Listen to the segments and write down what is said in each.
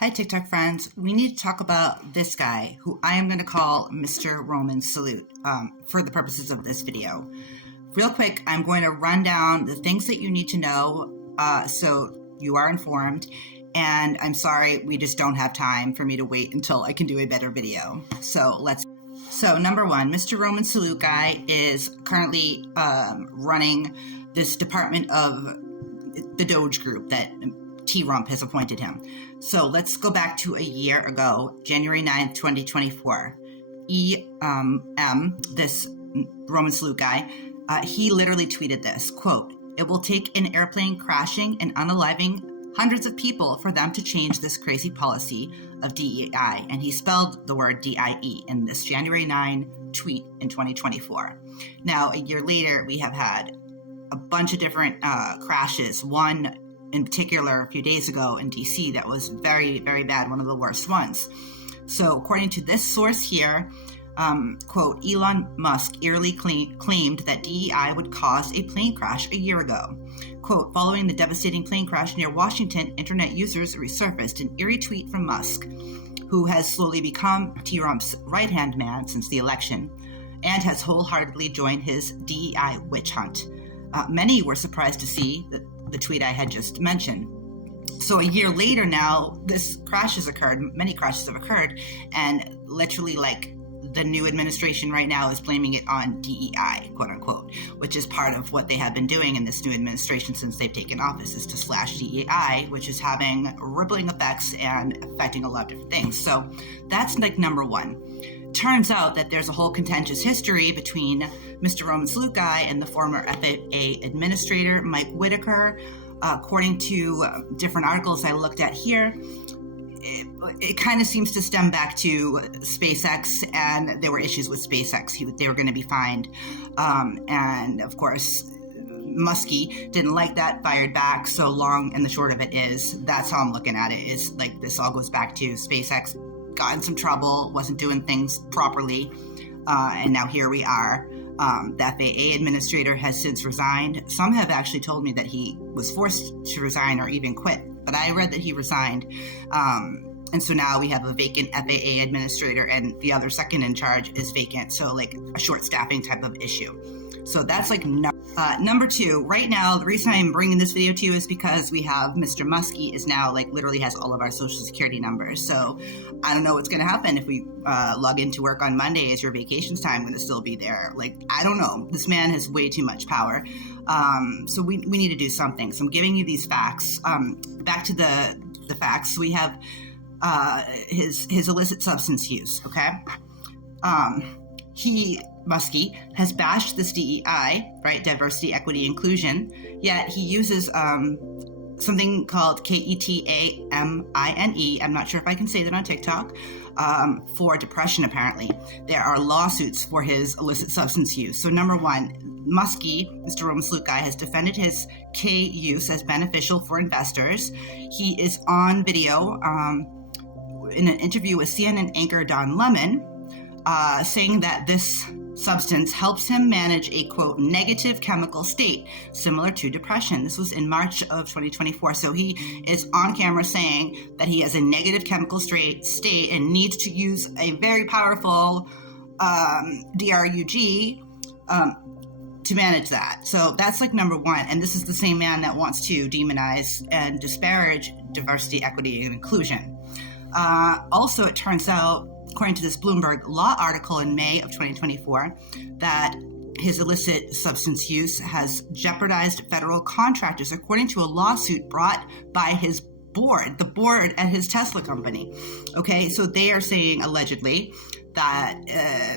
Hi, TikTok friends. We need to talk about this guy, who I am going to call Mr. Roman Salute for the purposes of this video. Real quick, I'm going to run down the things that you need to know so you are informed. And I'm sorry, we just don't have time for me to wait until I can do a better video. So number one, Mr. Roman Salute guy is currently running this department of the Doge Group that T-Rump has appointed him. So let's go back to a year ago, January 9th, 2024. This Roman Salute guy, he literally tweeted this, quote, "It will take an airplane crashing and unaliving hundreds of people for them to change this crazy policy of DEI." And he spelled the word DIE in this January 9 tweet in 2024. Now, a year later, we have had a bunch of different crashes. One in particular, a few days ago in DC, that was very, very bad, one of the worst ones. So according to this source here, quote, "Elon Musk eerily claimed that DEI would cause a plane crash a year ago. Quote, "Following the devastating plane crash near Washington, internet users resurfaced an eerie tweet from Musk, who has slowly become T-Rump's right-hand man since the election and has wholeheartedly joined his DEI witch hunt." Many were surprised to see that the tweet I had just mentioned. So a year later now, many crashes have occurred, and literally like the new administration right now is blaming it on DEI, quote unquote, which is part of what they have been doing in this new administration since they've taken office, is to slash DEI, which is having rippling effects and affecting a lot of different things. So that's like number one. Turns out that there's a whole contentious history between Mr. Roman Salute guy and the former FAA administrator, Mike Whitaker. According to different articles I looked at here, it kind of seems to stem back to SpaceX, and there were issues with SpaceX. They were going to be fined. And of course, Muskie didn't like that, fired back. So long and the short of it is, that's how I'm looking at it, is like this all goes back to SpaceX got in some trouble, wasn't doing things properly, and now here we are. The FAA administrator has since resigned. Some have actually told me that he was forced to resign or even quit, but I read that he resigned. And so now we have a vacant FAA administrator, and the other second in charge is vacant. So like a short staffing type of issue. So that's like number two. Right now, the reason I'm bringing this video to you is because we have Mr. Muskie is now like literally has all of our social security numbers. So I don't know what's going to happen if we log into work on Monday. Is your vacation's time going to still be there? Like, I don't know. This man has way too much power. So we need to do something. So I'm giving you these facts. Back to the facts. We have his illicit substance use. Okay. Muskie has bashed this DEI, right? Diversity, equity, inclusion. Yet he uses something called KETAMINE. I'm not sure if I can say that on TikTok. For depression, apparently. There are lawsuits for his illicit substance use. So number one, Muskie, Mr. Roman Salute guy, has defended his K use as beneficial for investors. He is on video in an interview with CNN anchor Don Lemon, saying that this substance helps him manage a, quote, negative chemical state similar to depression. This was in March of 2024. So he is on camera saying that he has a negative chemical state and needs to use a very powerful DRUG to manage that. So that's like number one. And this is the same man that wants to demonize and disparage diversity, equity, and inclusion. Also, it turns out, according to this Bloomberg Law article in May of 2024, that his illicit substance use has jeopardized federal contractors, according to a lawsuit brought by his board, the board at his Tesla company. Okay, so they are saying, allegedly, that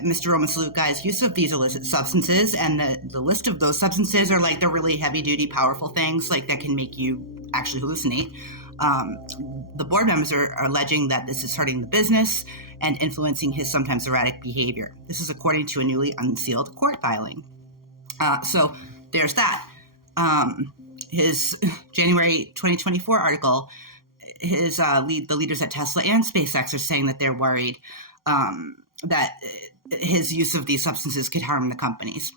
Mr. Roman Salute guy's use of these illicit substances, and the list of those substances are like the really heavy-duty, powerful things like that can make you actually hallucinate. The board members are alleging that this is hurting the business and influencing his sometimes erratic behavior. This is according to a newly unsealed court filing. So there's that. His January 2024 article, the leaders at Tesla and SpaceX are saying that they're worried that his use of these substances could harm the companies.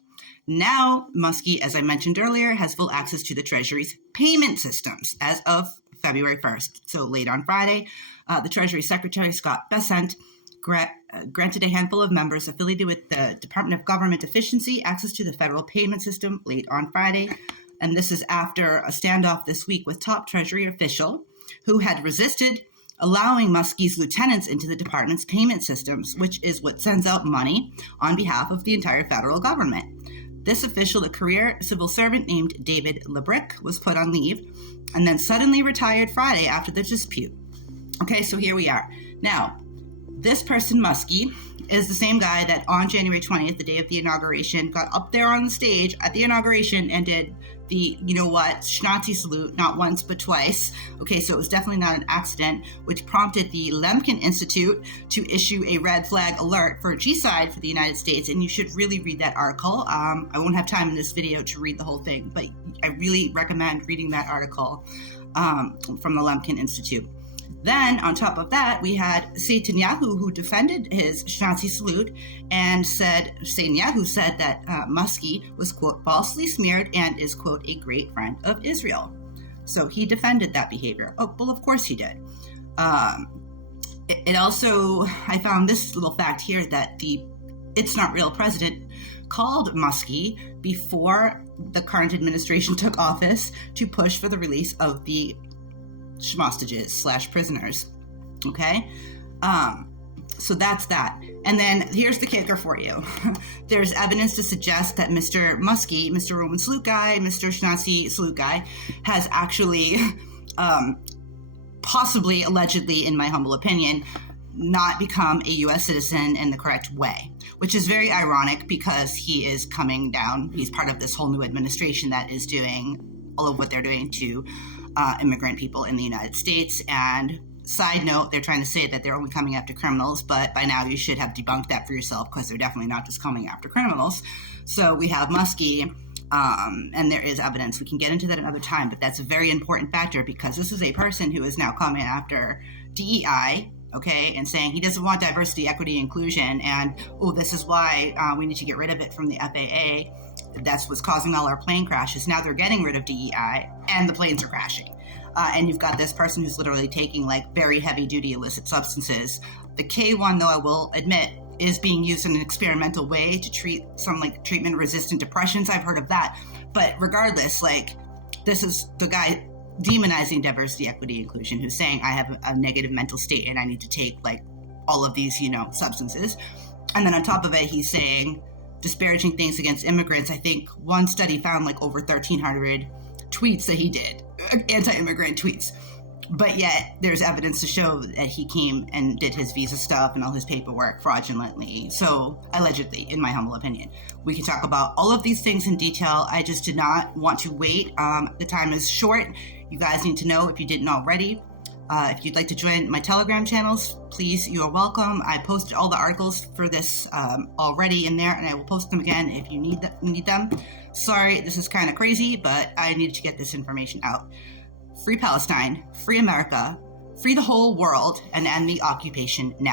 Now, Muskie, as I mentioned earlier, has full access to the Treasury's payment systems as of February 1st. So late on Friday, the Treasury Secretary, Scott Bessent, granted a handful of members affiliated with the Department of Government Efficiency access to the federal payment system late on Friday. And this is after a standoff this week with top Treasury official who had resisted allowing Muskie's lieutenants into the department's payment systems, which is what sends out money on behalf of the entire federal government. This official, a career civil servant named David Lebrick, was put on leave and then suddenly retired Friday after the dispute. Okay, so here we are. Now, this person, Muskie, is the same guy that on January 20th, the day of the inauguration, got up there on the stage at the inauguration and did the, Schnazi salute, not once but twice. Okay, so it was definitely not an accident, which prompted the Lemkin Institute to issue a red flag alert for genocide for the United States, and you should really read that article. I won't have time in this video to read the whole thing, but I really recommend reading that article from the Lemkin Institute. Then, on top of that, we had Netanyahu, who defended his Schnazi salute and Netanyahu said that Muskie was, quote, falsely smeared and is, quote, a great friend of Israel. So he defended that behavior. Oh, well, of course he did. It also, I found this little fact here that the It's Not Real president called Muskie before the current administration took office to push for the release of the hostages/prisoners. Okay? So that's that. And then here's the kicker for you. There's evidence to suggest that Mr. Muskie, Mr. Roman salute guy, Mr. Schnazi salute guy, has actually, possibly, allegedly, in my humble opinion, not become a U.S. citizen in the correct way, which is very ironic because he is coming down. He's part of this whole new administration that is doing all of what they're doing to immigrant people in the United States. And side note, they're trying to say that they're only coming after criminals, but by now you should have debunked that for yourself because they're definitely not just coming after criminals. So we have Muskie, and there is evidence. We can get into that another time, but that's a very important factor because this is a person who is now coming after DEI, okay, and saying he doesn't want diversity, equity, inclusion, and, this is why we need to get rid of it from the FAA. That's what's causing all our plane crashes. Now they're getting rid of DEI, and the planes are crashing. And you've got this person who's literally taking, very heavy-duty illicit substances. The K1, though, I will admit, is being used in an experimental way to treat some, treatment-resistant depressions. I've heard of that. But regardless, this is the guy demonizing diversity, equity, inclusion, who's saying, I have a negative mental state and I need to take, all of these, substances. And then on top of it, he's saying disparaging things against immigrants. I think one study found, over 1,300 tweets that he did, anti-immigrant tweets. But yet, there's evidence to show that he came and did his visa stuff and all his paperwork fraudulently. So, allegedly, in my humble opinion. We can talk about all of these things in detail. I just did not want to wait. The time is short. You guys need to know if you didn't already. If you'd like to join my Telegram channels, please, you are welcome. I posted all the articles for this already in there, and I will post them again if you need them. Sorry, this is kind of crazy, but I needed to get this information out. Free Palestine, free America, free the whole world, and end the occupation now.